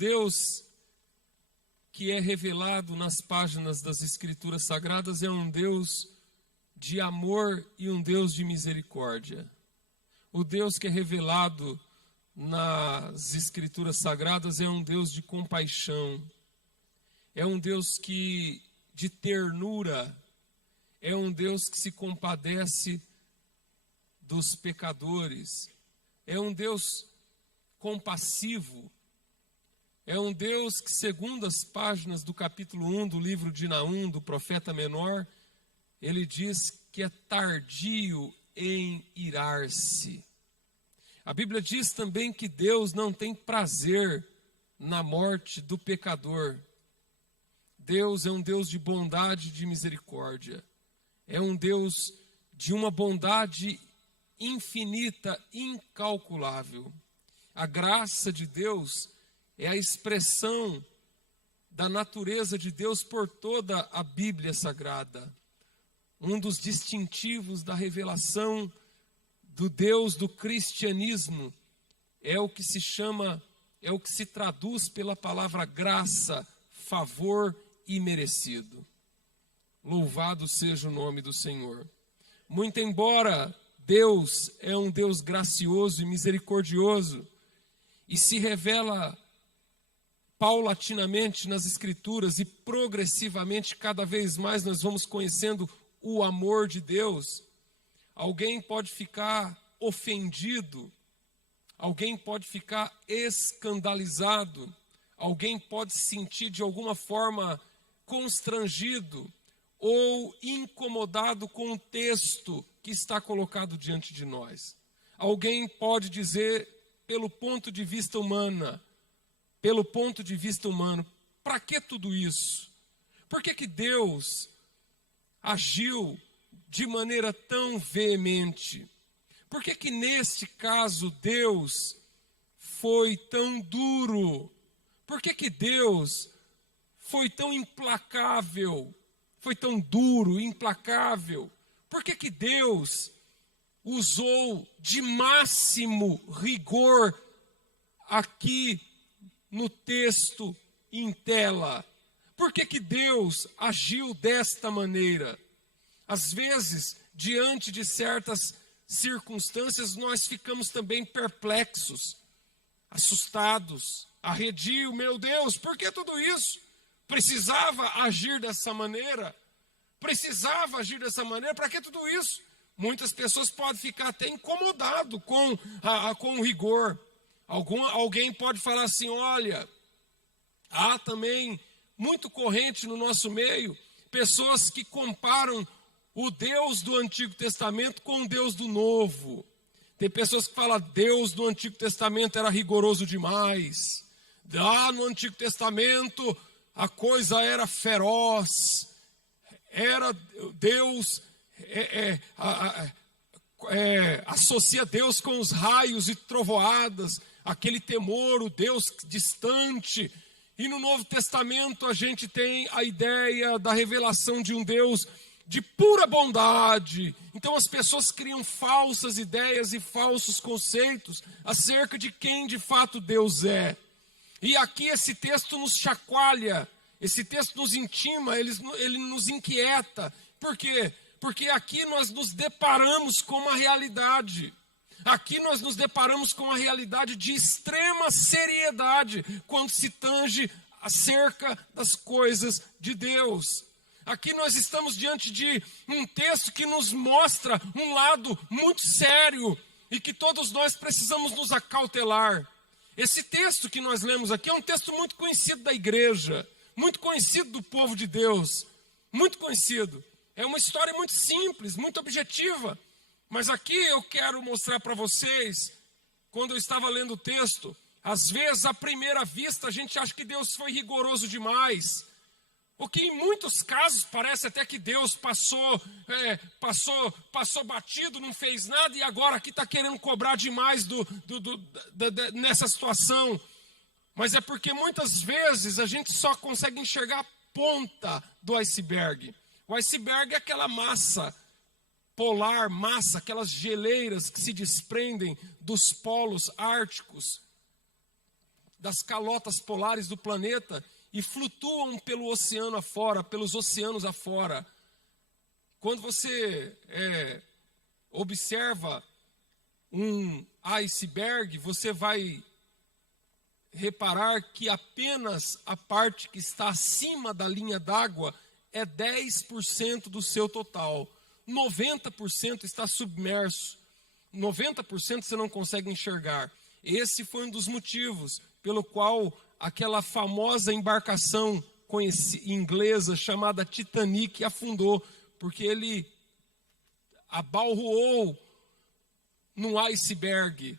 Deus que é revelado nas páginas das Escrituras Sagradas é um Deus de amor e um Deus de misericórdia. O Deus que é revelado nas Escrituras Sagradas é um Deus de compaixão, é um Deus de ternura, é um Deus que se compadece dos pecadores, é um Deus compassivo, é um Deus que, segundo as páginas do capítulo 1 do livro de Naum, do profeta menor, ele diz que é tardio em irar-se. A Bíblia diz também que Deus não tem prazer na morte do pecador. Deus é um Deus de bondade e de misericórdia. É um Deus de uma bondade infinita, incalculável. A graça de Deus é a expressão da natureza de Deus por toda a Bíblia Sagrada. Um dos distintivos da revelação do Deus do cristianismo é o que se traduz pela palavra graça, favor e merecido. Louvado seja o nome do Senhor. Muito embora Deus é um Deus gracioso e misericordioso e se revela paulatinamente nas Escrituras e progressivamente cada vez mais nós vamos conhecendo o amor de Deus, alguém pode ficar ofendido, alguém pode ficar escandalizado, alguém pode se sentir de alguma forma constrangido ou incomodado com o texto que está colocado diante de nós. Alguém pode dizer, pelo ponto de vista humano, para que tudo isso? Por que Deus agiu de maneira tão veemente? Por que neste caso Deus foi tão duro? Por que Deus foi tão implacável? Foi tão duro, implacável? Por que Deus usou de máximo rigor aqui no texto em tela? Por que Deus agiu desta maneira? Às vezes, diante de certas circunstâncias, nós ficamos também perplexos, assustados, arredio, meu Deus, por que tudo isso? Precisava agir dessa maneira? Para que tudo isso? Muitas pessoas podem ficar até incomodado com o rigor. Alguém pode falar assim, olha, há também muito corrente no nosso meio, pessoas que comparam o Deus do Antigo Testamento com o Deus do Novo. Tem pessoas que falam, Deus do Antigo Testamento era rigoroso demais. No Antigo Testamento a coisa era feroz. Era Deus, associa Deus com os raios e trovoadas, aquele temor, o Deus distante. E no Novo Testamento a gente tem a ideia da revelação de um Deus de pura bondade. Então as pessoas criam falsas ideias e falsos conceitos acerca de quem de fato Deus é. E aqui esse texto nos chacoalha, esse texto nos intima, ele nos inquieta. Por quê? Porque aqui nós nos deparamos com uma realidade. Aqui nós nos deparamos com uma realidade de extrema seriedade quando se tange acerca das coisas de Deus. Aqui nós estamos diante de um texto que nos mostra um lado muito sério e que todos nós precisamos nos acautelar. Esse texto que nós lemos aqui é um texto muito conhecido da igreja, muito conhecido do povo de Deus, muito conhecido. É uma história muito simples, muito objetiva. Mas aqui eu quero mostrar para vocês, quando eu estava lendo o texto, às vezes, à primeira vista, a gente acha que Deus foi rigoroso demais. O que em muitos casos parece até que Deus passou batido, não fez nada e agora aqui está querendo cobrar demais nessa situação. Mas é porque muitas vezes a gente só consegue enxergar a ponta do iceberg. O iceberg é aquela massa polar, aquelas geleiras que se desprendem dos polos árticos. das calotas polares do planeta e flutuam pelo oceano afora, pelos oceanos afora. Quando você observa um iceberg, você vai reparar que apenas a parte que está acima da linha d'água é 10% do seu total. 90% está submerso. 90% você não consegue enxergar. Esse foi um dos motivos pelo qual aquela famosa embarcação inglesa chamada Titanic afundou, porque ele abalroou num iceberg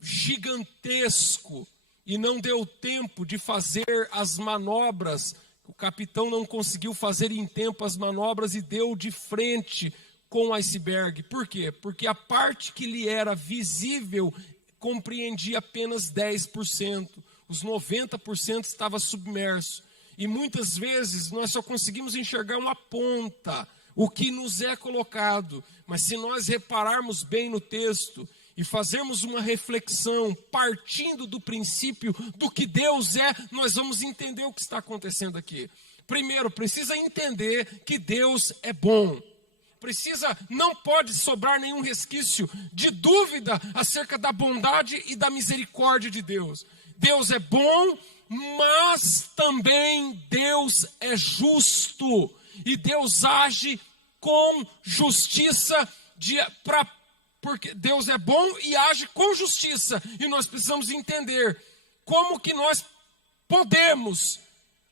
gigantesco e não deu tempo de fazer as manobras. O capitão não conseguiu fazer em tempo as manobras e deu de frente com o iceberg. Por quê? Porque a parte que lhe era visível compreendia apenas 10%. Os 90% estava submerso. E muitas vezes nós só conseguimos enxergar uma ponta, o que nos é colocado. Mas se nós repararmos bem no texto e fazermos uma reflexão partindo do princípio do que Deus é, nós vamos entender o que está acontecendo aqui. Primeiro, precisa entender que Deus é bom. Não pode sobrar nenhum resquício de dúvida acerca da bondade e da misericórdia de Deus. Deus é bom, mas também Deus é justo. E Deus age com justiça, porque Deus é bom e age com justiça. E nós precisamos entender como que nós podemos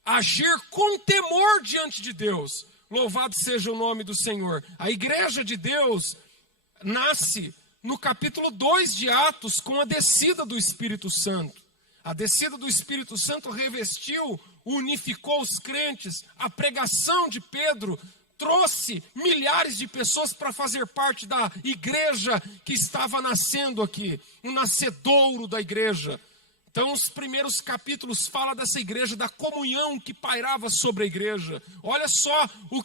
agir com temor diante de Deus. Louvado seja o nome do Senhor. A igreja de Deus nasce no capítulo 2 de Atos com a descida do Espírito Santo. A descida do Espírito Santo revestiu, unificou os crentes. A pregação de Pedro trouxe milhares de pessoas para fazer parte da igreja que estava nascendo aqui, o nascedouro da igreja. Então, os primeiros capítulos falam dessa igreja, da comunhão que pairava sobre a igreja. Olha só o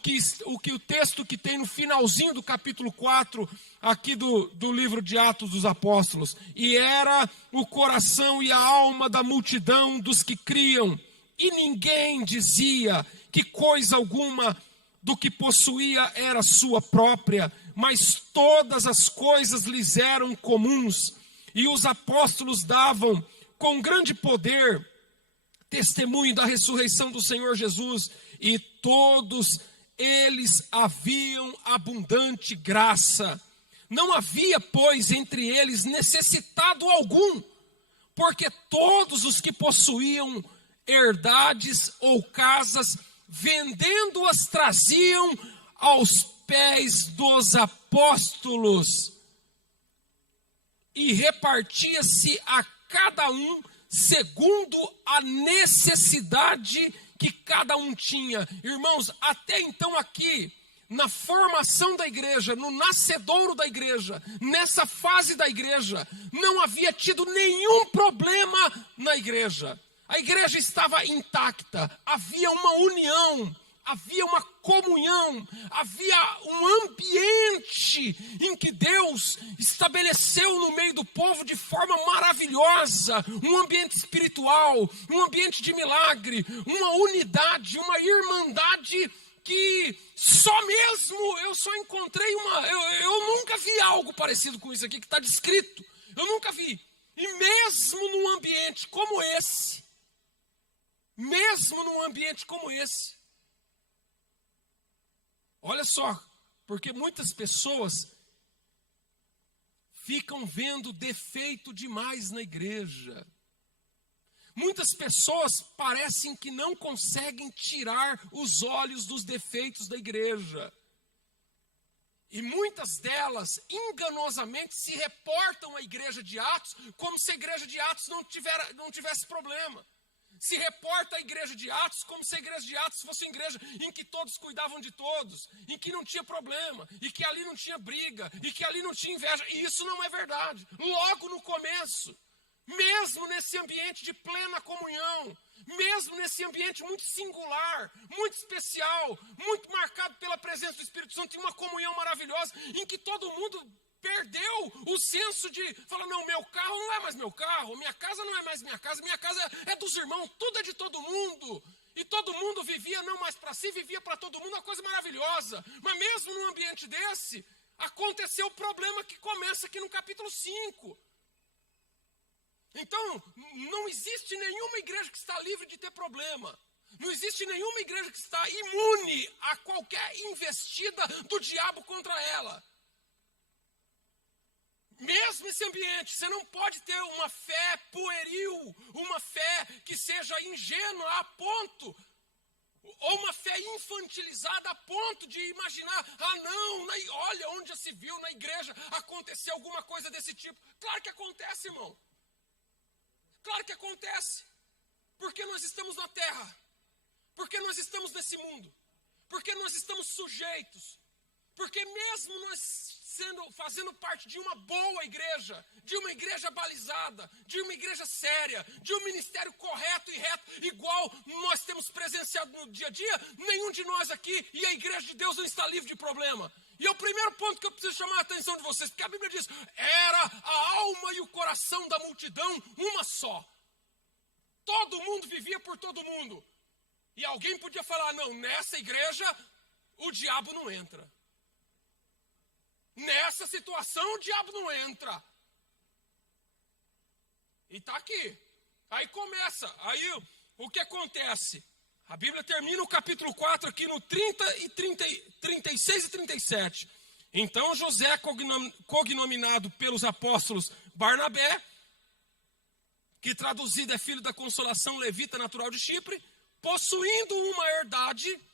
texto que tem no finalzinho do capítulo 4, aqui do livro de Atos dos Apóstolos. E era o coração e a alma da multidão dos que criam, e ninguém dizia que coisa alguma do que possuía era sua própria, mas todas as coisas lhes eram comuns. E os apóstolos davam com grande poder testemunho da ressurreição do Senhor Jesus, e todos eles haviam abundante graça. Não havia, pois, entre eles necessitado algum, porque todos os que possuíam herdades ou casas, vendendo-as, traziam aos pés dos apóstolos, e repartia-se a cada um segundo a necessidade que cada um tinha. Irmãos, até então aqui, na formação da igreja, no nascedouro da igreja, nessa fase da igreja, não havia tido nenhum problema na igreja. A igreja estava intacta, havia uma união, havia uma comunhão, havia um ambiente em que Deus estabeleceu no meio do povo de forma maravilhosa, um ambiente espiritual, um ambiente de milagre, uma unidade, uma irmandade que eu só encontrei eu nunca vi algo parecido com isso aqui que está descrito, eu nunca vi. E mesmo num ambiente como esse, olha só, porque muitas pessoas ficam vendo defeito demais na igreja. Muitas pessoas parecem que não conseguem tirar os olhos dos defeitos da igreja. E muitas delas, enganosamente, se reportam à igreja de Atos como se a igreja de Atos não tivesse problema. Se reporta à igreja de Atos como se a igreja de Atos fosse uma igreja em que todos cuidavam de todos, em que não tinha problema, e que ali não tinha briga, e que ali não tinha inveja. E isso não é verdade. Logo no começo, mesmo nesse ambiente de plena comunhão, mesmo nesse ambiente muito singular, muito especial, muito marcado pela presença do Espírito Santo, tem uma comunhão maravilhosa, em que todo mundo Perdeu o senso de falar, não, meu carro não é mais meu carro, minha casa não é mais minha casa é dos irmãos, tudo é de todo mundo. E todo mundo vivia não mais para si, vivia para todo mundo, uma coisa maravilhosa. Mas mesmo num ambiente desse, aconteceu o problema que começa aqui no capítulo 5. Então, não existe nenhuma igreja que está livre de ter problema. Não existe nenhuma igreja que está imune a qualquer investida do diabo contra ela. Mesmo esse ambiente, você não pode ter uma fé pueril, uma fé que seja ingênua a ponto, ou uma fé infantilizada a ponto de imaginar, olha onde já se viu na igreja acontecer alguma coisa desse tipo. Claro que acontece, irmão. Claro que acontece. Porque nós estamos na terra. Porque nós estamos nesse mundo. Porque nós estamos sujeitos. Porque mesmo nós fazendo parte de uma boa igreja, de uma igreja balizada, de uma igreja séria, de um ministério correto e reto, igual nós temos presenciado no dia a dia, nenhum de nós aqui e a igreja de Deus não está livre de problema. E é o primeiro ponto que eu preciso chamar a atenção de vocês, porque a Bíblia diz, era a alma e o coração da multidão uma só. Todo mundo vivia por todo mundo. E alguém podia falar, não, nessa igreja o diabo não entra. Nessa situação o diabo não entra. E está aqui. Aí começa. Aí o que acontece? A Bíblia termina o capítulo 4 aqui no 36 e 37. Então José, cognominado pelos apóstolos Barnabé, que traduzido é filho da consolação, levita natural de Chipre, possuindo uma herdade,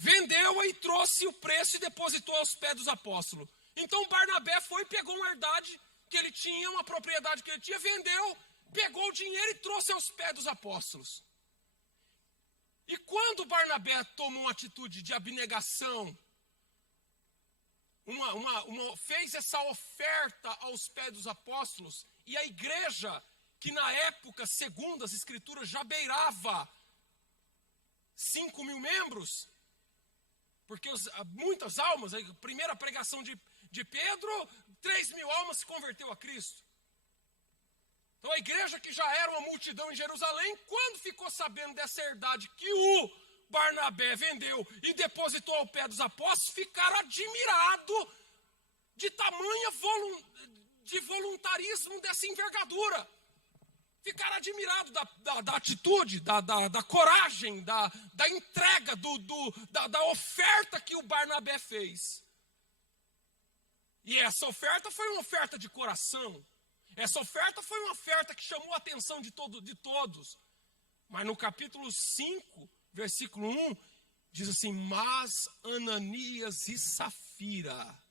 vendeu-a e trouxe o preço e depositou aos pés dos apóstolos. Então Barnabé foi e pegou uma herdade que ele tinha, uma propriedade que ele tinha, vendeu, pegou o dinheiro e trouxe aos pés dos apóstolos. E quando Barnabé tomou uma atitude de abnegação, fez essa oferta aos pés dos apóstolos, e a igreja, que na época, segundo as escrituras, já beirava 5.000 membros, porque muitas almas, a primeira pregação de Pedro, 3.000 almas se converteu a Cristo. Então a igreja que já era uma multidão em Jerusalém, quando ficou sabendo dessa herdade que o Barnabé vendeu e depositou ao pé dos apóstolos, ficaram admirados de tamanha de voluntarismo dessa envergadura. Ficaram admirados da atitude, da coragem, da entrega, da oferta que o Barnabé fez. E essa oferta foi uma oferta de coração. Essa oferta foi uma oferta que chamou a atenção de todos. Mas no capítulo 5, versículo 1, diz assim, mas Ananias e Safira,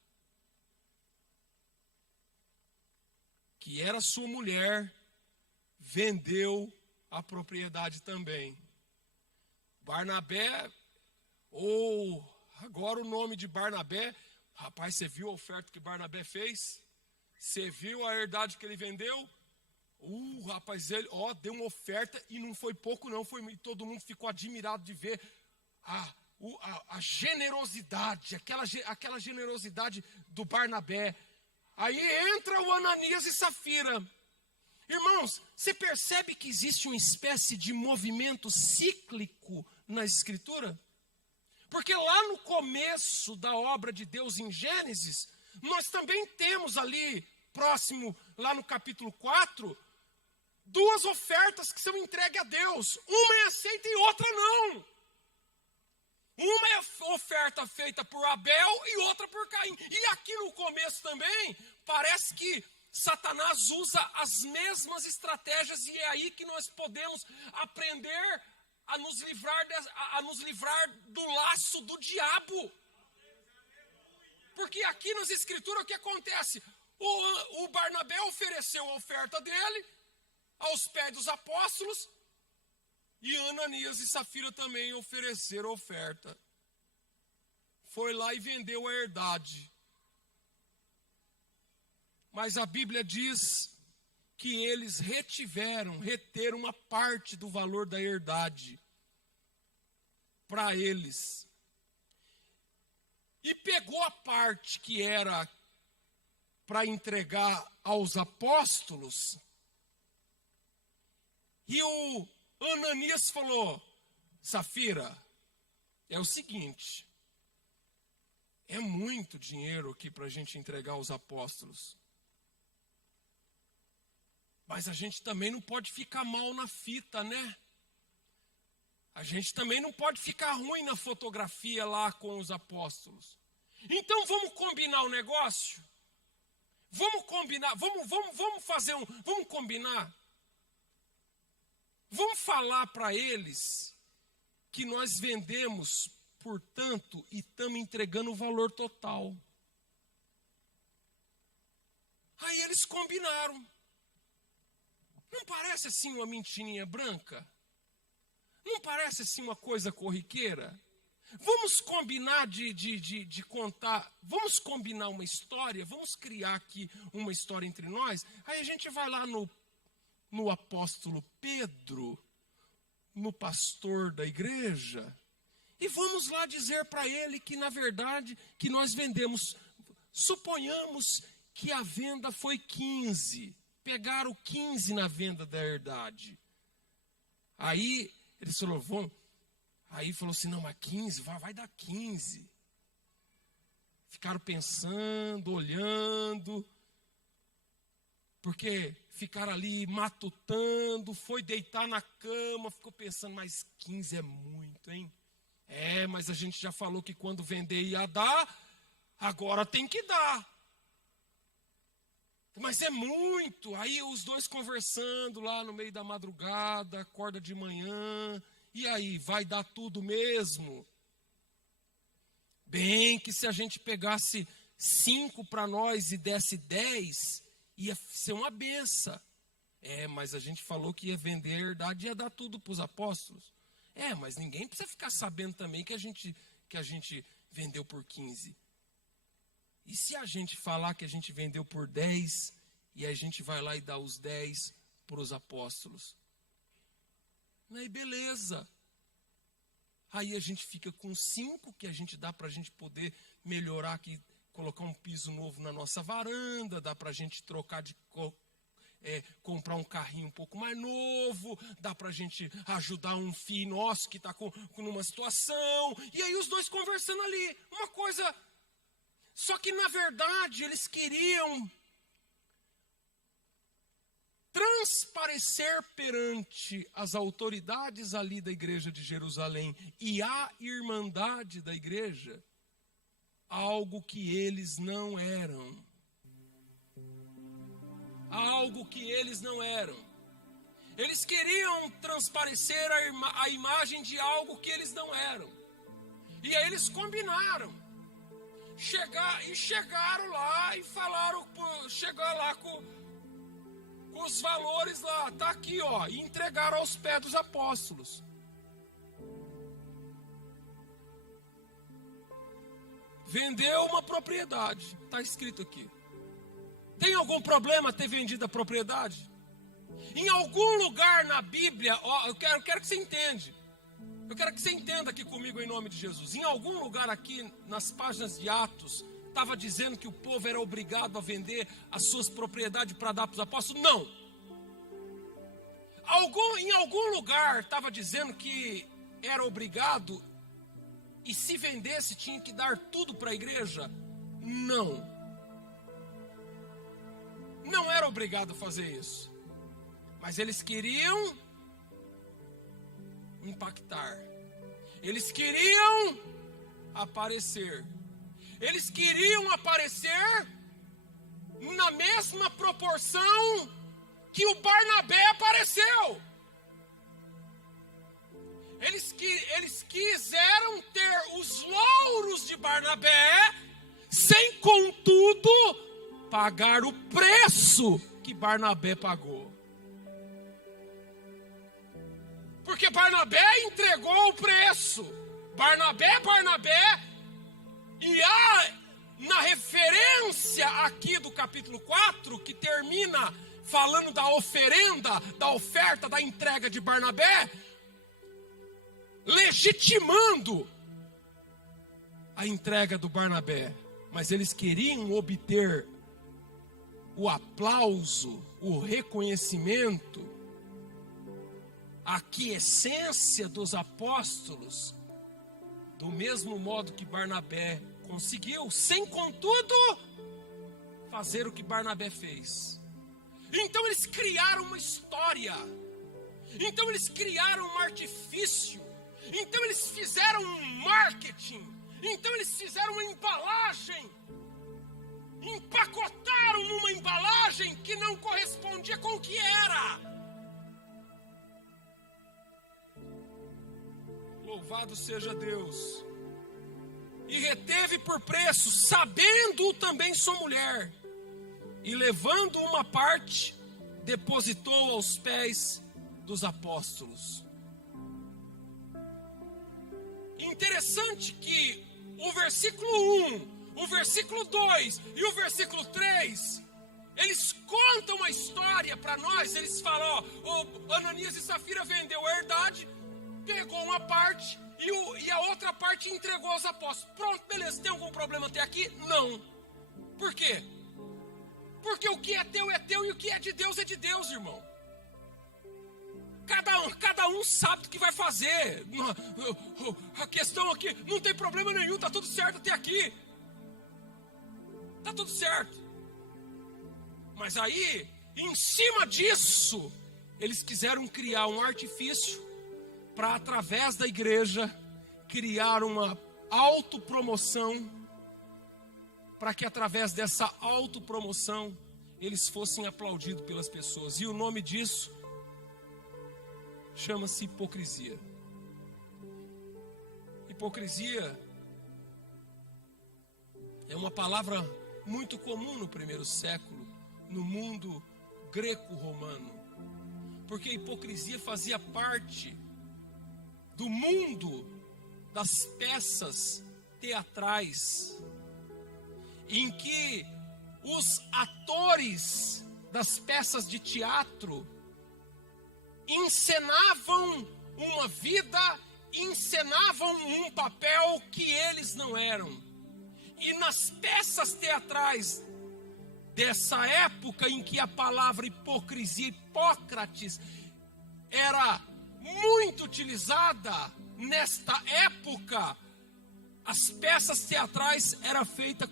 que era sua mulher, vendeu a propriedade também. Barnabé, agora o nome de Barnabé, rapaz, você viu a oferta que Barnabé fez? Você viu a herdade que ele vendeu? Rapaz, ele deu uma oferta e não foi pouco não, todo mundo ficou admirado de ver a generosidade, aquela generosidade do Barnabé. Aí entra o Ananias e Safira. Irmãos, você percebe que existe uma espécie de movimento cíclico na Escritura? Porque lá no começo da obra de Deus em Gênesis, nós também temos ali, próximo, lá no capítulo 4, duas ofertas que são entregues a Deus. Uma é aceita e outra não. Uma é oferta feita por Abel e outra por Caim. E aqui no começo também, parece que Satanás usa as mesmas estratégias e é aí que nós podemos aprender a nos livrar do laço do diabo. Porque aqui nas escrituras o que acontece? O Barnabé ofereceu a oferta dele aos pés dos apóstolos e Ananias e Safira também ofereceram a oferta. Foi lá e vendeu a herdade. Mas a Bíblia diz que eles reteram uma parte do valor da herdade para eles. E pegou a parte que era para entregar aos apóstolos. E o Ananias falou: Safira, é o seguinte, é muito dinheiro aqui para a gente entregar aos apóstolos. Mas a gente também não pode ficar mal na fita, né? A gente também não pode ficar ruim na fotografia lá com os apóstolos. Então vamos combinar o negócio? Vamos combinar, vamos fazer vamos combinar. Vamos falar para eles que nós vendemos, portanto, e estamos entregando o valor total. Aí eles combinaram. Não parece assim uma mentirinha branca? Não parece assim uma coisa corriqueira? Vamos combinar de contar, vamos combinar uma história, vamos criar aqui uma história entre nós. Aí a gente vai lá no apóstolo Pedro, no pastor da igreja, e vamos lá dizer para ele que, na verdade, que nós vendemos, suponhamos que a venda foi 15, pegaram 15 na venda da herdade. Aí eles falaram, aí falou assim, não, mas 15, vai dar 15. Ficaram pensando, olhando, porque ficaram ali matutando, foi deitar na cama, ficou pensando, mas 15 é muito, hein? Mas a gente já falou que quando vender ia dar, agora tem que dar. Mas é muito. Aí os dois conversando lá no meio da madrugada, acorda de manhã, e aí, vai dar tudo mesmo? Bem que se a gente pegasse 5 para nós e desse 10, ia ser uma benção. Mas a gente falou que ia vender a herdade e ia dar tudo para os apóstolos. Mas ninguém precisa ficar sabendo também que a gente vendeu por 15. E se a gente falar que a gente vendeu por 10 e a gente vai lá e dá os 10 para os apóstolos? Aí beleza. Aí a gente fica com 5 que a gente dá para a gente poder melhorar aqui, colocar um piso novo na nossa varanda, dá para a gente trocar comprar um carrinho um pouco mais novo, dá para a gente ajudar um filho nosso que está numa situação. E aí os dois conversando ali, uma coisa. Só que na verdade eles queriam transparecer perante as autoridades ali da igreja de Jerusalém e a irmandade da igreja algo que eles não eram. Algo que eles não eram. Eles queriam transparecer a imagem de algo que eles não eram. E aí eles combinaram. Chegaram lá e falaram, chegaram lá com os valores lá, tá aqui, ó, e entregaram aos pés dos apóstolos. Vendeu uma propriedade, está escrito aqui. Tem algum problema ter vendido a propriedade? Em algum lugar na Bíblia, ó, eu quero que você entenda. Eu quero que você entenda aqui comigo em nome de Jesus. Em algum lugar aqui nas páginas de Atos, estava dizendo que o povo era obrigado a vender as suas propriedades para dar para os apóstolos? Não. Em algum lugar estava dizendo que era obrigado e se vendesse tinha que dar tudo para a igreja? Não. Não era obrigado a fazer isso. Mas eles queriam impactar. Eles queriam aparecer. Eles queriam aparecer na mesma proporção que o Barnabé apareceu. Eles quiseram ter os louros de Barnabé, sem contudo pagar o preço que Barnabé pagou. Porque Barnabé entregou o preço. Barnabé. E na referência aqui do capítulo 4, que termina falando da oferenda, da oferta, da entrega de Barnabé, legitimando a entrega do Barnabé. Mas eles queriam obter o aplauso, o reconhecimento, a quiescência dos apóstolos, do mesmo modo que Barnabé conseguiu, sem contudo fazer o que Barnabé fez. Então eles criaram uma história, então eles criaram um artifício, então eles fizeram um marketing, então eles fizeram uma embalagem, empacotaram numa embalagem que não correspondia com o que era. Louvado seja Deus. E reteve por preço, sabendo também sua mulher, e levando uma parte, depositou aos pés dos apóstolos. Interessante que o versículo 1, o versículo 2 e o versículo 3, eles contam a história para nós. Eles falam, ó, Ananias e Safira vendeu a herdade, pegou uma parte e a outra parte entregou aos apóstolos. Pronto, beleza, tem algum problema até aqui? Não. Por quê? Porque o que é teu e o que é de Deus, irmão. Cada um sabe o que vai fazer. A questão aqui, não tem problema nenhum, está tudo certo até aqui. Está tudo certo. Mas aí, em cima disso, eles quiseram criar um artifício para, através da igreja, criar uma autopromoção, para que através dessa autopromoção eles fossem aplaudidos pelas pessoas. E o nome disso chama-se hipocrisia. Hipocrisia é uma palavra muito comum no primeiro século, no mundo greco-romano, porque a hipocrisia fazia parte do mundo das peças teatrais, em que os atores das peças de teatro encenavam uma vida, encenavam um papel que eles não eram. E nas peças teatrais dessa época, em que a palavra hipocrisia, Hipócrates, era muito utilizada, nesta época, as peças teatrais eram feitas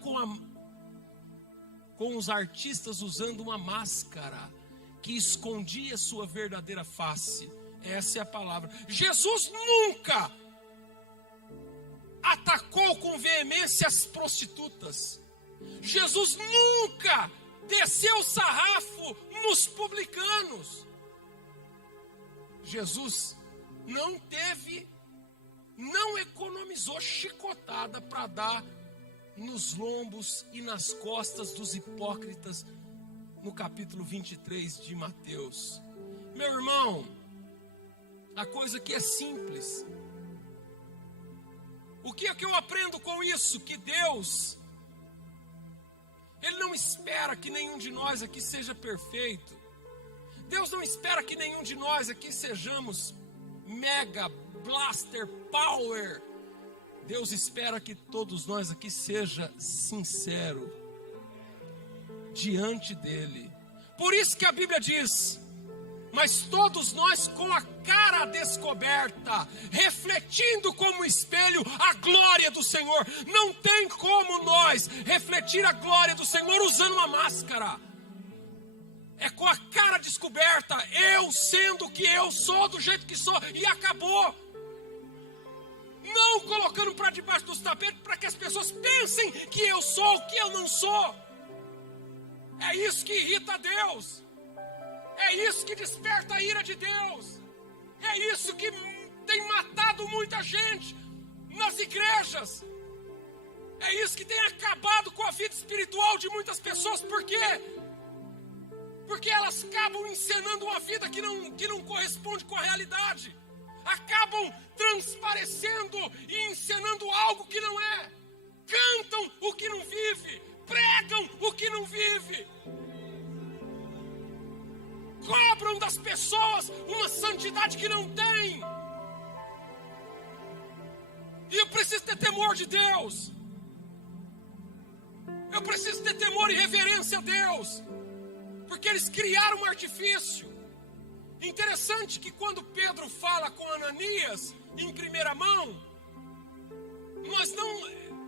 com os artistas usando uma máscara que escondia sua verdadeira face. Essa é a palavra. Jesus nunca atacou com veemência as prostitutas. Jesus nunca desceu o sarrafo nos publicanos. Jesus não economizou chicotada para dar nos lombos e nas costas dos hipócritas, no capítulo 23 de Mateus. Meu irmão, a coisa aqui é simples. O que é que eu aprendo com isso? Que Deus, Ele não espera que nenhum de nós aqui seja perfeito. Deus não espera que nenhum de nós aqui sejamos mega, blaster, power. Deus espera que todos nós aqui seja sincero diante dele. Por isso que a Bíblia diz: mas todos nós com a cara descoberta, refletindo como espelho a glória do Senhor. Não tem como nós refletir a glória do Senhor usando uma máscara. É com a cara descoberta, eu sendo o que eu sou, do jeito que sou, e acabou. Não colocando para debaixo dos tapetes para que as pessoas pensem que eu sou o que eu não sou. É isso que irrita a Deus. É isso que desperta a ira de Deus. É isso que tem matado muita gente nas igrejas. É isso que tem acabado com a vida espiritual de muitas pessoas. Por quê? Porque elas acabam encenando uma vida que não corresponde com a realidade. Acabam transparecendo e encenando algo que não é. Cantam o que não vive. Pregam o que não vive. Cobram das pessoas uma santidade que não tem. E eu preciso ter temor de Deus. Eu preciso ter temor e reverência a Deus. Porque eles criaram um artifício. Interessante que quando Pedro fala com Ananias, em primeira mão,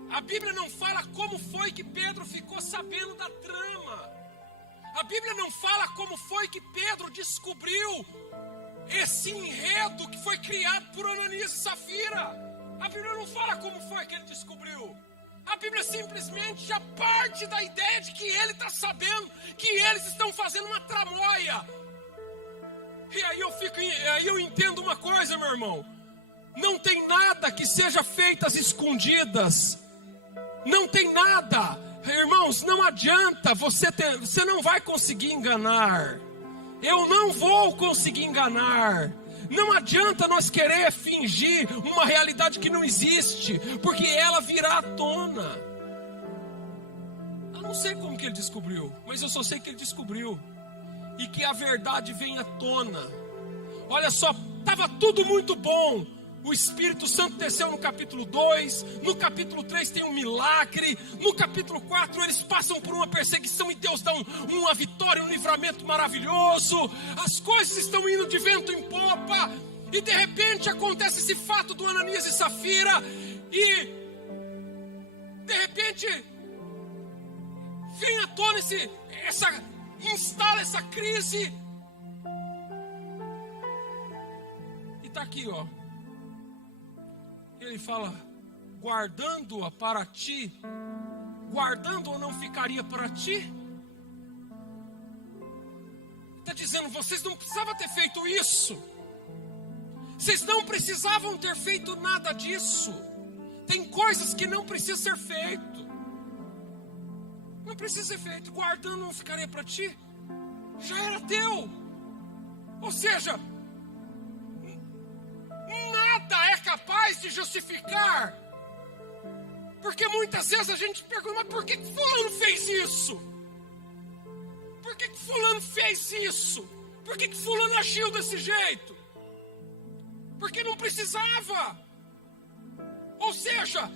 a Bíblia não fala como foi que Pedro ficou sabendo da trama. A Bíblia não fala como foi que Pedro descobriu esse enredo que foi criado por Ananias e Safira. A Bíblia não fala como foi que ele descobriu. A Bíblia simplesmente já parte da ideia de que ele está sabendo que eles estão fazendo uma tramóia. E aí eu entendo uma coisa, meu irmão. Não tem nada que seja feito às escondidas. Não tem nada. Irmãos, não adianta, você não vai conseguir enganar. Eu não vou conseguir enganar. Não adianta nós querer fingir uma realidade que não existe, porque ela virá à tona. Eu não sei como que ele descobriu, mas eu só sei que ele descobriu. E que a verdade vem à tona. Olha só, estava tudo muito bom. O Espírito Santo desceu no capítulo 2, no capítulo 3 tem um milagre, no capítulo 4 eles passam por uma perseguição e Deus dá uma vitória, um livramento maravilhoso. As coisas estão indo de vento em popa, e de repente acontece esse fato do Ananias e Safira, e de repente vem à tona instala essa crise, e está aqui, ó. Ele fala, guardando-a para ti, guardando-a não ficaria para ti? Está dizendo, vocês não precisavam ter feito isso. Vocês não precisavam ter feito nada disso. Tem coisas que não precisam ser feito. Não precisa ser feito, guardando não ficaria para ti. Já era teu. Ou seja, nada é capaz de justificar. Porque muitas vezes a gente pergunta, mas por que fulano fez isso? Por que fulano fez isso? Por que fulano agiu desse jeito? Porque não precisava. Ou seja,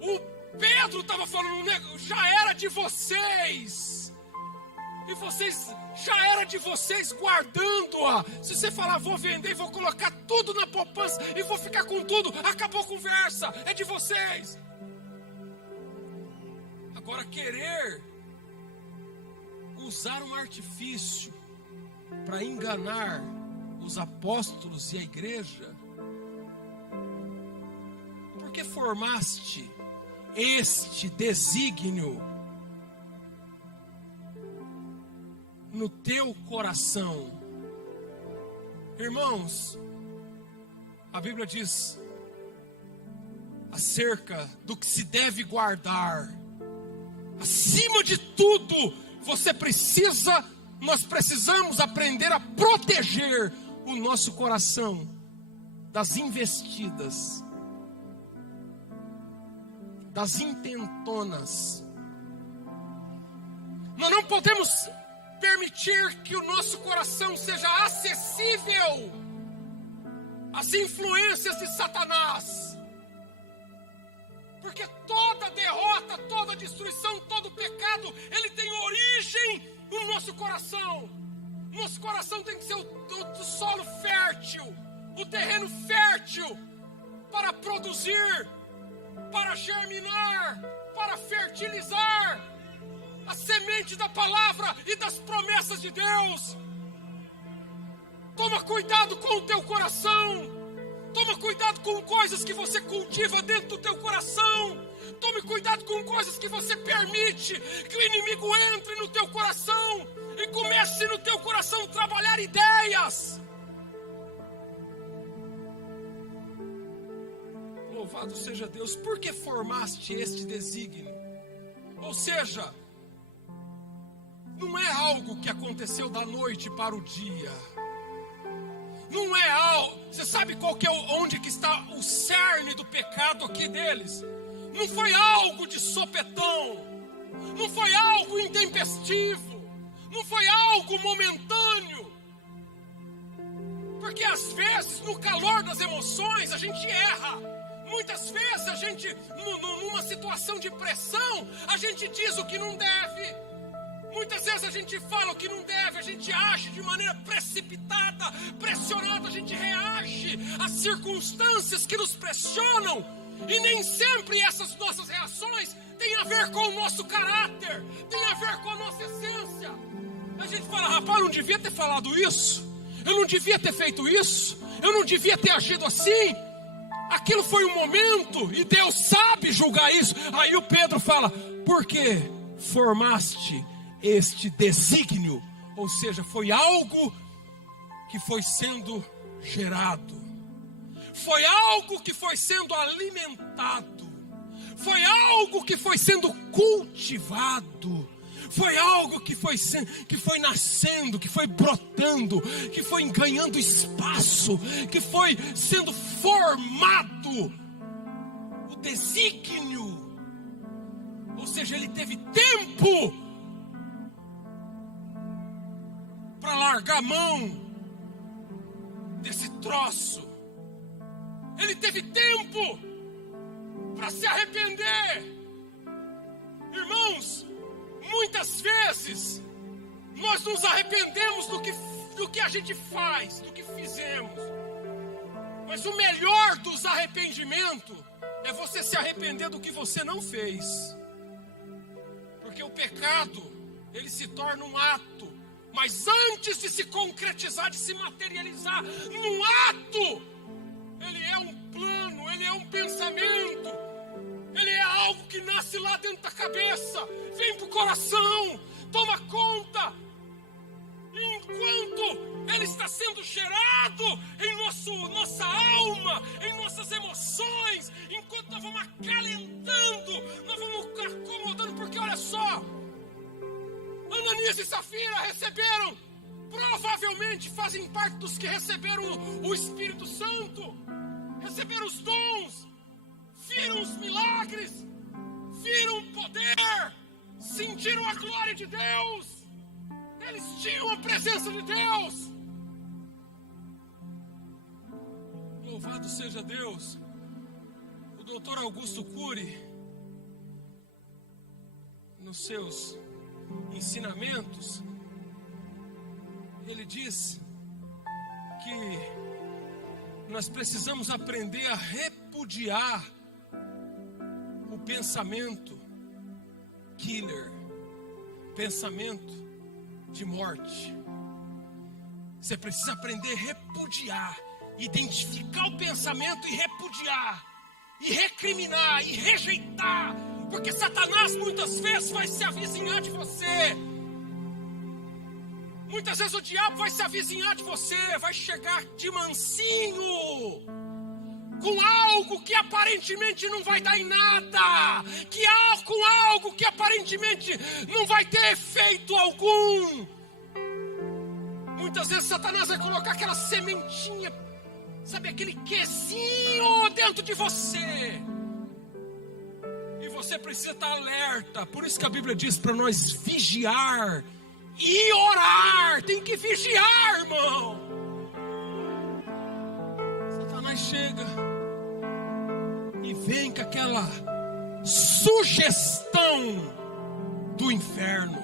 o Pedro estava falando, já era de vocês. E vocês, já era de vocês guardando-a. Se você falar, vou vender, vou colocar tudo na poupança e vou ficar com tudo, acabou a conversa, é de vocês. Agora querer usar um artifício para enganar os apóstolos e a igreja, porque formaste este desígnio no teu coração. Irmãos, a Bíblia diz acerca do que se deve guardar. Acima de tudo, nós precisamos aprender a proteger o nosso coração das investidas, das intentonas. Nós não podemos permitir que o nosso coração seja acessível às influências de Satanás. Porque toda derrota, toda destruição, todo pecado, ele tem origem no nosso coração. Nosso coração tem que ser o solo fértil, o terreno fértil para produzir, para germinar, para fertilizar a semente da palavra e das promessas de Deus. Toma cuidado com o teu coração. Toma cuidado com coisas que você cultiva dentro do teu coração. Tome cuidado com coisas que você permite que o inimigo entre no teu coração e comece no teu coração a trabalhar ideias. Louvado seja Deus. Por que formaste este desígnio? Ou seja, não é algo que aconteceu da noite para o dia. Não é algo... Você sabe onde que está o cerne do pecado aqui deles? Não foi algo de sopetão. Não foi algo intempestivo. Não foi algo momentâneo. Porque às vezes, no calor das emoções, a gente erra. Muitas vezes a gente, numa situação de pressão, a gente diz o que não deve. Muitas vezes a gente fala o que não deve, a gente age de maneira precipitada, pressionada, a gente reage às circunstâncias que nos pressionam. E nem sempre essas nossas reações têm a ver com o nosso caráter, têm a ver com a nossa essência. A gente fala, rapaz, eu não devia ter falado isso, eu não devia ter feito isso, eu não devia ter agido assim. Aquilo foi um momento e Deus sabe julgar isso. Aí o Pedro fala, por que formaste este desígnio? Ou seja, foi algo que foi sendo gerado, foi algo que foi sendo alimentado, foi algo que foi sendo cultivado, foi algo que foi nascendo, que foi brotando, que foi ganhando espaço, que foi sendo formado. O desígnio, ou seja, ele teve tempo para largar a mão desse troço. Ele teve tempo para se arrepender. Irmãos, muitas vezes nós nos arrependemos do que a gente faz, do que fizemos. Mas o melhor dos arrependimentos é você se arrepender do que você não fez. Porque o pecado, ele se torna um ato. Mas antes de se concretizar, de se materializar num ato, ele é um plano, ele é um pensamento, ele é algo que nasce lá dentro da cabeça, vem para o coração, toma conta. E enquanto ele está sendo gerado em nossa alma, em nossas emoções, enquanto nós vamos acalentando, nós vamos acomodando, porque olha só, Ananias e Safira receberam, provavelmente fazem parte dos que receberam o Espírito Santo, receberam os dons, viram os milagres, viram o poder, sentiram a glória de Deus, eles tinham a presença de Deus. Louvado seja Deus. O doutor Augusto Cury, nos seus ensinamentos, ele diz que nós precisamos aprender a repudiar o pensamento killer, pensamento de morte. Você precisa aprender a repudiar, identificar o pensamento e repudiar, e recriminar, e rejeitar, porque Satanás muitas vezes vai se avizinhar de você. Muitas vezes o diabo vai se avizinhar de você, vai chegar de mansinho, com algo que aparentemente não vai dar em nada, com algo que aparentemente não vai ter efeito algum. Muitas vezes Satanás vai colocar aquela sementinha, sabe, aquele quesinho dentro de você. E você precisa estar alerta. Por isso que a Bíblia diz para nós vigiar e orar. Tem que vigiar, irmão. Satanás chega e vem com aquela sugestão do inferno.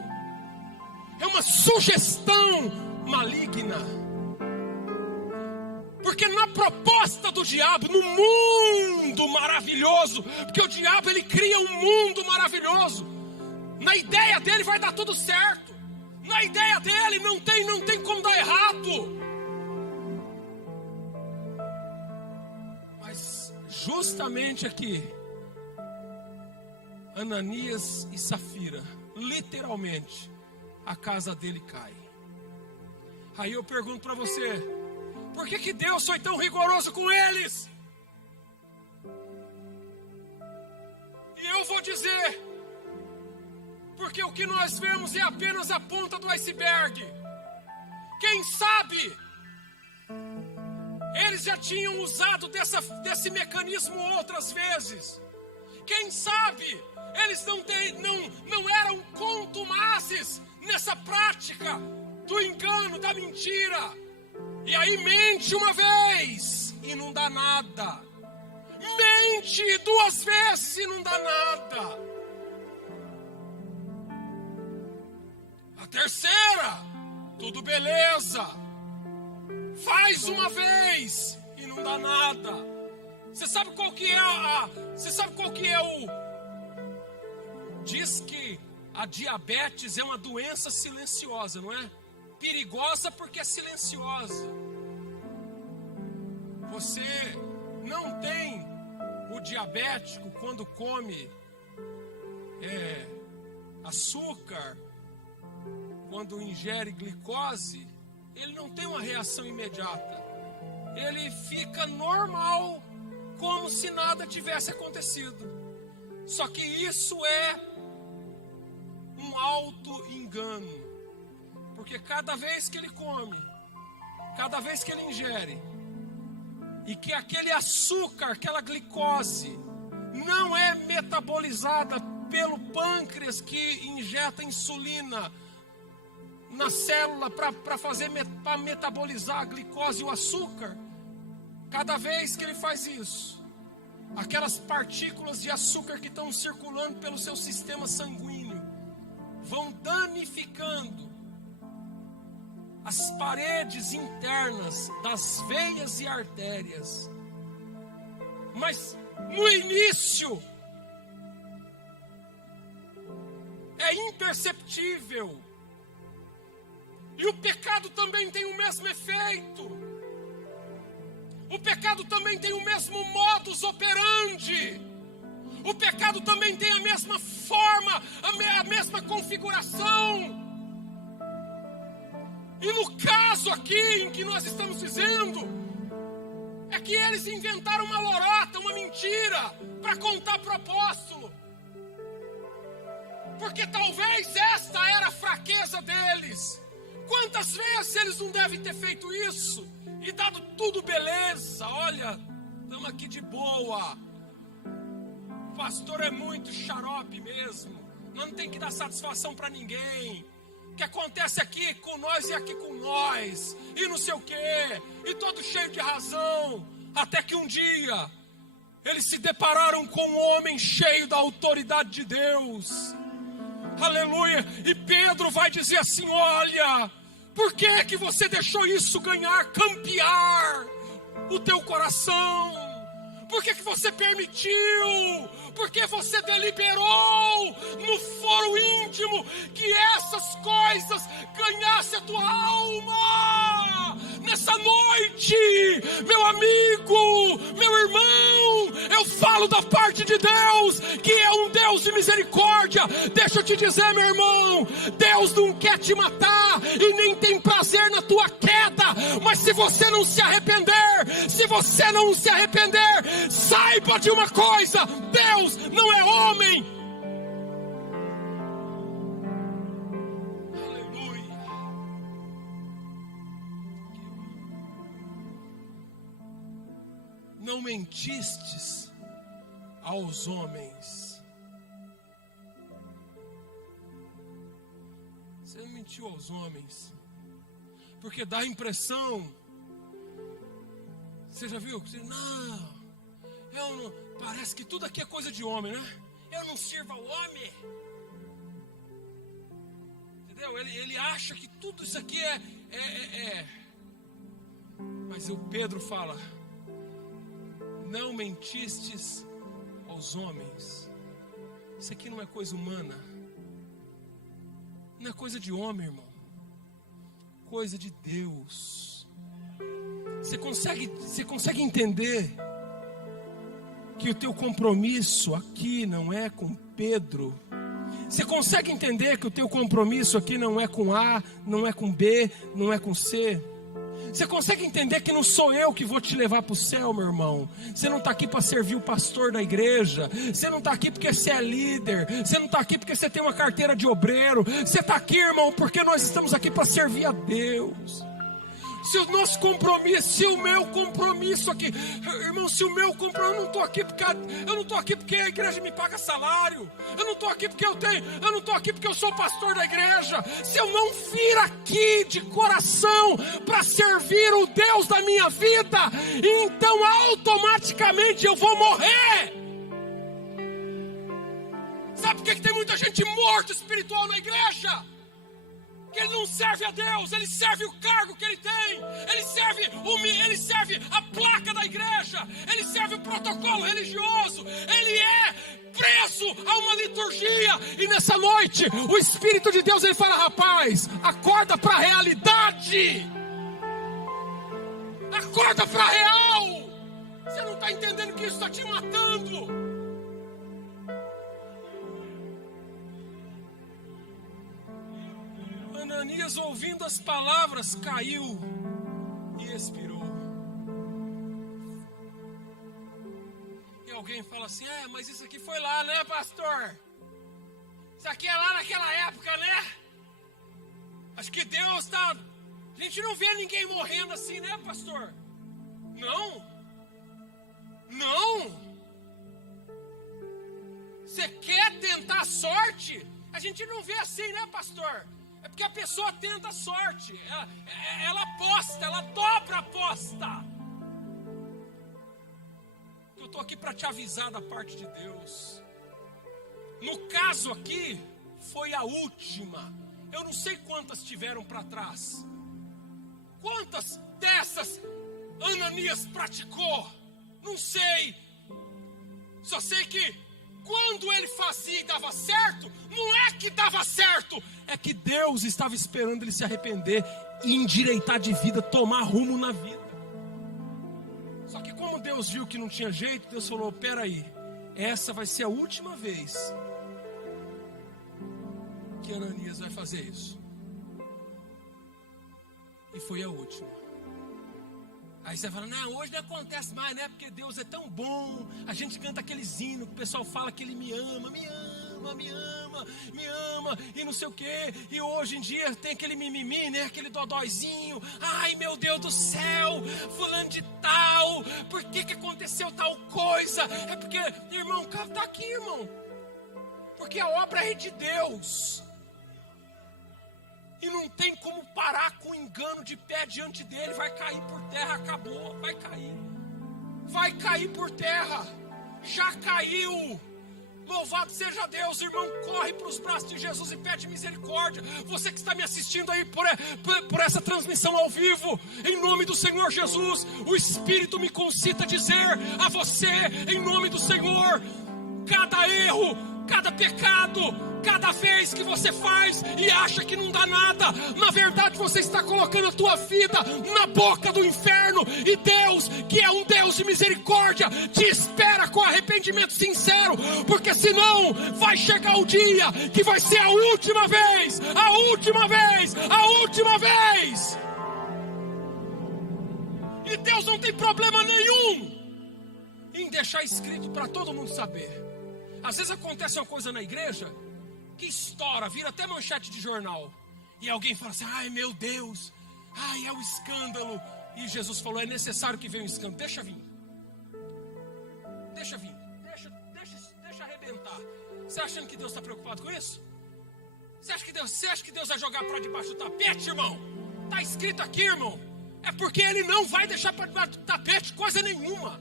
É uma sugestão maligna. Porque na proposta do diabo, no mundo maravilhoso, porque o diabo ele cria um mundo maravilhoso, na ideia dele vai dar tudo certo, na ideia dele não tem como dar errado. Mas justamente aqui, Ananias e Safira, literalmente, a casa dele cai. Aí eu pergunto para você, por que Deus foi tão rigoroso com eles? E eu vou dizer, porque o que nós vemos é apenas a ponta do iceberg. Quem sabe eles já tinham usado desse mecanismo outras vezes. Quem sabe eles não eram contumazes nessa prática do engano, da mentira. E aí mente uma vez e não dá nada. Mente 2 vezes e não dá nada. terceira, tudo beleza. Faz uma vez e não dá nada. Você sabe qual que é o... Diz que a diabetes é uma doença silenciosa, não é? Perigosa porque é silenciosa. Você não tem o diabético quando come açúcar, quando ingere glicose, ele não tem uma reação imediata. Ele fica normal, como se nada tivesse acontecido. Só que isso é um auto-engano. Porque cada vez que ele come, cada vez que ele ingere, e que aquele açúcar, aquela glicose, não é metabolizada pelo pâncreas que injeta insulina na célula para metabolizar a glicose e o açúcar. Cada vez que ele faz isso, aquelas partículas de açúcar que estão circulando pelo seu sistema sanguíneo vão danificando as paredes internas das veias e artérias. Mas no início é imperceptível. E o pecado também tem o mesmo efeito. O pecado também tem o mesmo modus operandi. O pecado também tem a mesma forma, a mesma configuração. E no caso aqui em que nós estamos dizendo, é que eles inventaram uma lorota, uma mentira, para contar para o apóstolo. Porque talvez esta era a fraqueza deles. Quantas vezes eles não devem ter feito isso? E dado tudo beleza, olha, estamos aqui de boa. O pastor é muito xarope mesmo. Nós não tem que dar satisfação para ninguém. O que acontece aqui com nós e aqui com nós. E não sei o quê. E todo cheio de razão. Até que um dia eles se depararam com um homem cheio da autoridade de Deus. Aleluia. E Pedro vai dizer assim: olha, por que que você deixou isso campear o teu coração? Por que que você permitiu? Por que você deliberou no foro íntimo que essas coisas ganhassem a tua alma? Nessa noite, meu amigo, meu irmão, eu falo da parte de Deus, que é um Deus de misericórdia. Deixa eu te dizer, meu irmão, Deus não quer te matar e nem tem prazer na tua queda. Mas se você não se arrepender, saiba de uma coisa: Deus não é homem. Aleluia. Não mentistes aos homens. Você não mentiu aos homens, porque dá a impressão. Você já viu? Parece que tudo aqui é coisa de homem, né? Eu não sirvo ao homem. Entendeu? Ele acha que tudo isso aqui é. Mas o Pedro fala: não mentistes aos homens. Isso aqui não é coisa humana. Não é coisa de homem, irmão. Coisa de Deus. Você consegue entender que o teu compromisso aqui não é com Pedro? Você consegue entender que o teu compromisso aqui não é com A, não é com B, não é com C? Você consegue entender que não sou eu que vou te levar para o céu, meu irmão? Você não está aqui para servir o pastor da igreja. Você não está aqui porque você é líder. Você não está aqui porque você tem uma carteira de obreiro. Você está aqui, irmão, porque nós estamos aqui para servir a Deus. Se o nosso compromisso, se o meu compromisso aqui, irmão, se o meu compromisso, eu não estou aqui porque a igreja me paga salário, eu não estou aqui porque eu não estou aqui porque eu sou pastor da igreja. Se eu não vir aqui de coração para servir o Deus da minha vida, então automaticamente eu vou morrer. Sabe por que tem muita gente morta espiritual na igreja? que ele não serve a Deus, ele serve o cargo que ele tem, ele serve a placa da igreja, ele serve o protocolo religioso, ele é preso a uma liturgia. E nessa noite o Espírito de Deus ele fala: rapaz, acorda para a realidade, acorda para a real. Você não está entendendo que isso está te matando. Ananias, ouvindo as palavras, caiu e expirou. E alguém fala assim: mas isso aqui foi lá, né, pastor? Isso aqui é lá naquela época, né? Acho que Deus está... A gente não vê ninguém morrendo assim, né, pastor? Não. Você quer tentar a sorte? A gente não vê assim, né, pastor? É porque a pessoa tenta a sorte, ela aposta, ela dobra a aposta. Eu estou aqui para te avisar da parte de Deus. No caso aqui, foi a última. Eu não sei quantas tiveram para trás. Quantas dessas Ananias praticou? Não sei. Só sei que quando ele fazia e dava certo, não é que dava certo, é que Deus estava esperando ele se arrepender e endireitar de vida, tomar rumo na vida. Só que como Deus viu que não tinha jeito, Deus falou: peraí, essa vai ser a última vez que Ananias vai fazer isso. E foi a última. Aí você fala: não, hoje não acontece mais, né? Porque Deus é tão bom. A gente canta aqueles hinos que o pessoal fala que Ele me ama, me ama, me ama, me ama, e não sei o quê. E hoje em dia tem aquele mimimi, né? Aquele dodóizinho. Ai, meu Deus do céu, fulano de tal, por que aconteceu tal coisa? É porque, irmão, tá aqui, irmão. Porque a obra é de Deus. E não tem como parar com o engano de pé diante dele. Vai cair por terra, acabou, vai cair. Vai cair por terra. Já caiu. Louvado seja Deus, irmão. Corre para os braços de Jesus e pede misericórdia. Você que está me assistindo aí por essa transmissão ao vivo, em nome do Senhor Jesus, o Espírito me concita dizer a você, em nome do Senhor, cada erro, cada pecado, cada vez que você faz e acha que não dá nada, na verdade você está colocando a tua vida na boca do inferno. E Deus, que é um Deus de misericórdia, te espera com arrependimento sincero, porque senão vai chegar o dia que vai ser a última vez, a última vez, a última vez. E Deus não tem problema nenhum em deixar escrito para todo mundo saber. Às vezes acontece uma coisa na igreja que estoura, vira até manchete de jornal. E alguém fala assim: ai meu Deus, ai é o escândalo. E Jesus falou: é necessário que venha um escândalo. Deixa vir. Deixa vir. Deixa arrebentar. Você achando que Deus está preocupado com isso? Você acha que Deus vai jogar para debaixo do tapete, irmão? Está escrito aqui, irmão. É porque Ele não vai deixar para debaixo do tapete coisa nenhuma.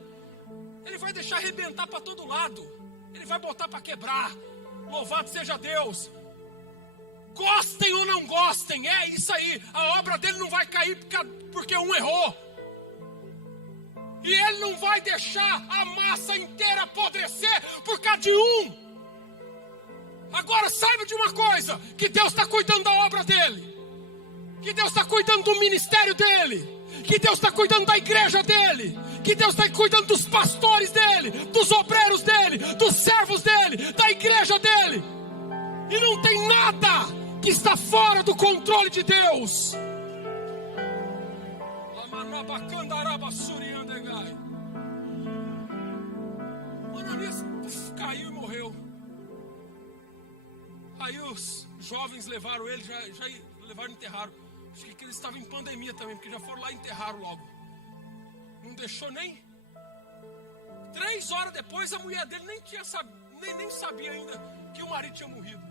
Ele vai deixar arrebentar para todo lado. Ele vai botar para quebrar. Louvado seja Deus. Gostem ou não gostem, é isso aí. A obra dele não vai cair porque um errou. E ele não vai deixar a massa inteira apodrecer por causa de um. Agora saiba de uma coisa: que Deus está cuidando da obra dele, que Deus está cuidando do ministério dele, que Deus está cuidando da igreja dele, que Deus está cuidando dos pastores dele, dos obreiros dele, dos servos dele, da igreja dele. E não tem nada que está fora do controle de Deus. Ananias caiu e morreu. Aí os jovens levaram ele, já levaram e enterraram. Acho que eles estavam em pandemia também, porque já foram lá e enterraram logo. Não deixou nem 3 horas depois, a mulher dele nem sabia ainda que o marido tinha morrido.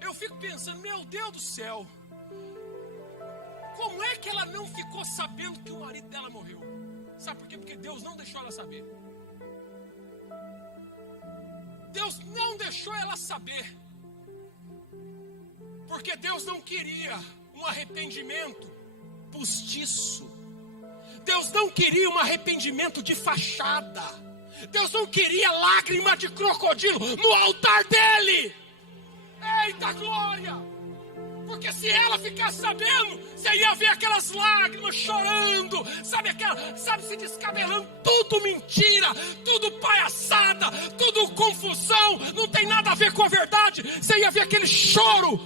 Eu fico pensando: meu Deus do céu, como é que ela não ficou sabendo que o marido dela morreu? Sabe por quê? Porque Deus não deixou ela saber. Deus não deixou ela saber. Porque Deus não queria um arrependimento postiço. Deus não queria um arrependimento de fachada. Deus não queria lágrima de crocodilo no altar dele. Eita glória! Porque se ela ficasse sabendo, você ia ver aquelas lágrimas chorando, sabe, se descabelando, tudo mentira, tudo palhaçada, tudo confusão, não tem nada a ver com a verdade. Você ia ver aquele choro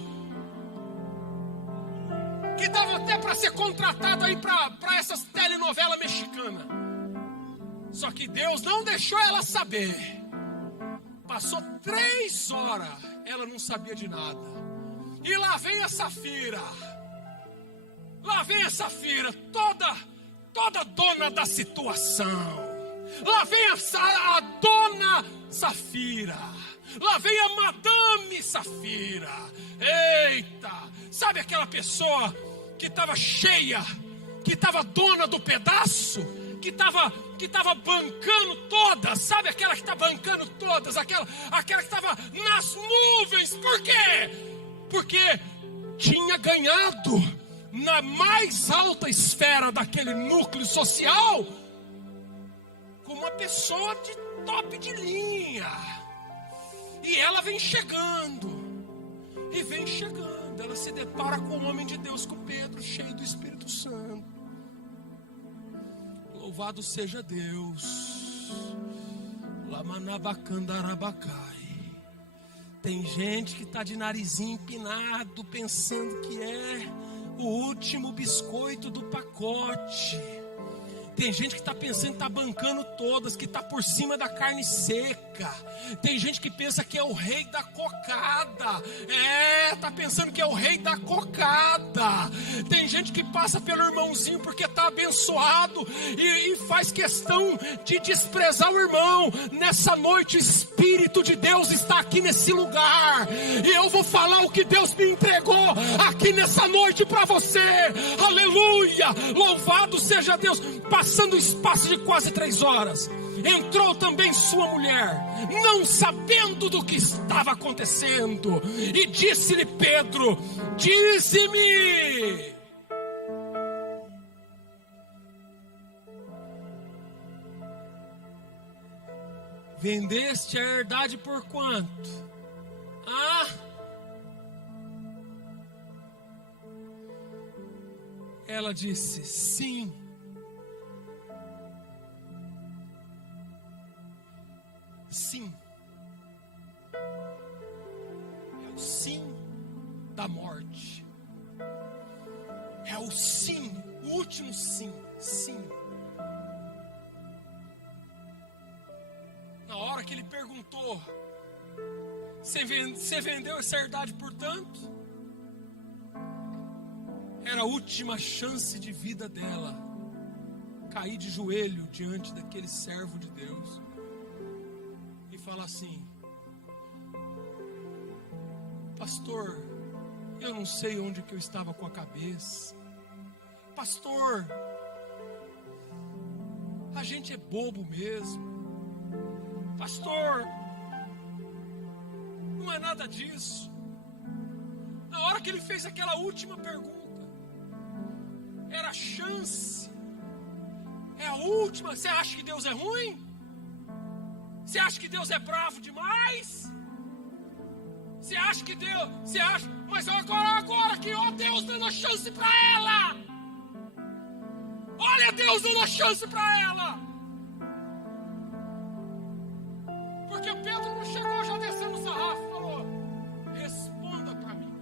que dava até para ser contratado aí para essas telenovelas mexicanas. Só que Deus não deixou ela saber. Passou 3 horas, ela não sabia de nada. E lá vem a Safira. Lá vem a Safira, toda dona da situação. Lá vem a dona Safira. Lá vem a Madame Safira. Eita! Sabe aquela pessoa que estava cheia, que estava dona do pedaço, que estava bancando todas, sabe aquela que está bancando todas, aquela que estava nas nuvens. Por quê? Porque tinha ganhado na mais alta esfera daquele núcleo social com uma pessoa de top de linha. E ela vem chegando, e vem chegando. Ela se depara com o homem de Deus, com Pedro, cheio do Espírito Santo. Louvado seja Deus. Lamanabacandarabakai. Tem gente que está de narizinho empinado, pensando que é o último biscoito do pacote. Tem gente que está pensando que está bancando todas, que está por cima da carne seca. Tem gente que pensa que é o rei da cocada. Está pensando que é o rei da cocada. Tem gente que passa pelo irmãozinho porque está abençoado e faz questão de desprezar o irmão. Nessa noite o Espírito de Deus está aqui nesse lugar. E eu vou falar o que Deus me entregou aqui nessa noite para você. Aleluia! Louvado seja Deus. Passando o espaço de quase 3 horas, entrou também sua mulher, não sabendo do que estava acontecendo, e disse-lhe Pedro: dize-me, vendeste a herdade por quanto? Ela disse: sim. Sim. É o sim da morte. É o sim, o último sim. Sim. Na hora que ele perguntou: você vendeu essa herdade por tanto? Era a última chance de vida dela. Cair de joelho diante daquele servo de Deus. Fala assim: pastor, eu não sei onde que eu estava com a cabeça. Pastor, a gente é bobo mesmo. Pastor, não é nada disso. Na hora que ele fez aquela última pergunta, era a chance. É a última. Você acha que Deus é ruim? Você acha que Deus é bravo demais? Você acha que Deus... Mas agora que, ó Deus dando a chance para ela. Olha Deus dando a chance para ela. Porque Pedro não chegou já descendo o sarrafo e falou: responda para mim.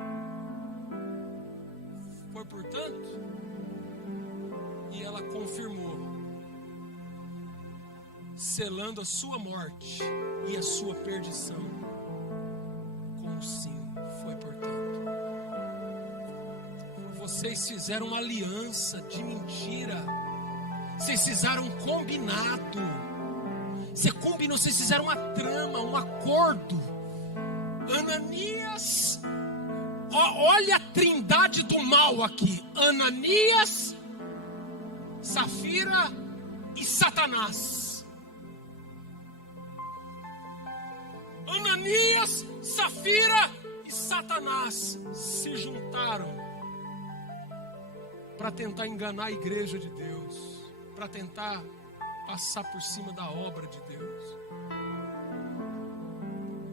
Foi portanto? E ela confirmou, selando a sua morte e a sua perdição com o sim. Foi portanto. Vocês fizeram uma aliança de mentira. Vocês fizeram um combinado. Vocês fizeram uma trama, um acordo. Ananias, olha a trindade do mal aqui: Ananias, Safira e Satanás. Ananias, Safira e e Satanás se juntaram para tentar enganar a igreja de Deus, para tentar passar por cima da obra de Deus.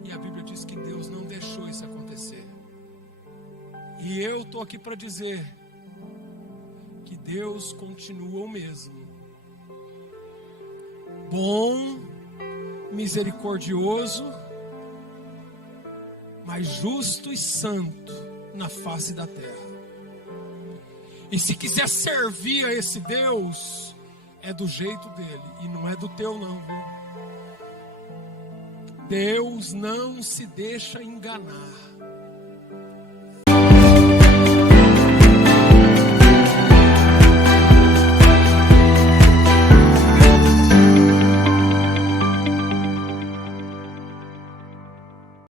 E a Bíblia diz que Deus não deixou isso acontecer. E eu estou aqui para dizer que Deus continua o mesmo. Bom, misericordioso, mas justo e santo na face da terra. E se quiser servir a esse Deus, é do jeito dele e não é do teu não, viu? Deus não se deixa enganar.